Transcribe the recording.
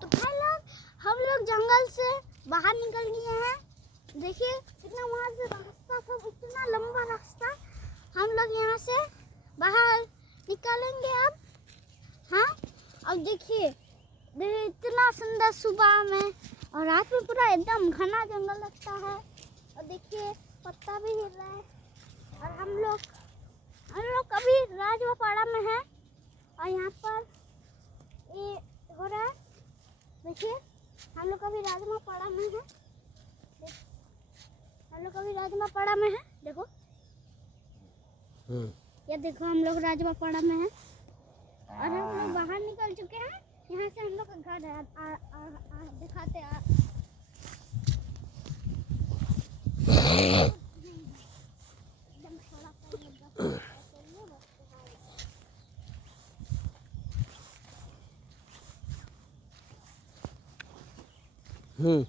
तो भाई लोग हम लोग जंगल से बाहर निकल गए हैं। देखिए कितना वहाँ से रास्ता था, इतना लंबा रास्ता। हम लोग यहाँ से बाहर निकलेंगे अब। हाँ, अब देखिए इतना सुंदर सुबह में और रात में पूरा एकदम घना जंगल लगता है। और देखिए पत्ता भी हिल रहा है। और हम लोग अभी राजवापाड़ा में हैं और यहाँ पर ये हो रहा है। देखिए हम लोग अभी राजवापाड़ा में हैं। हम लोग अभी राजवापाड़ा में हैं। देखो ये देखो हम लोग राजवापाड़ा में हैं और हम लोग बाहर निकल चुके हैं। यहाँ से हम लोग का घर है। दिखाते हम्म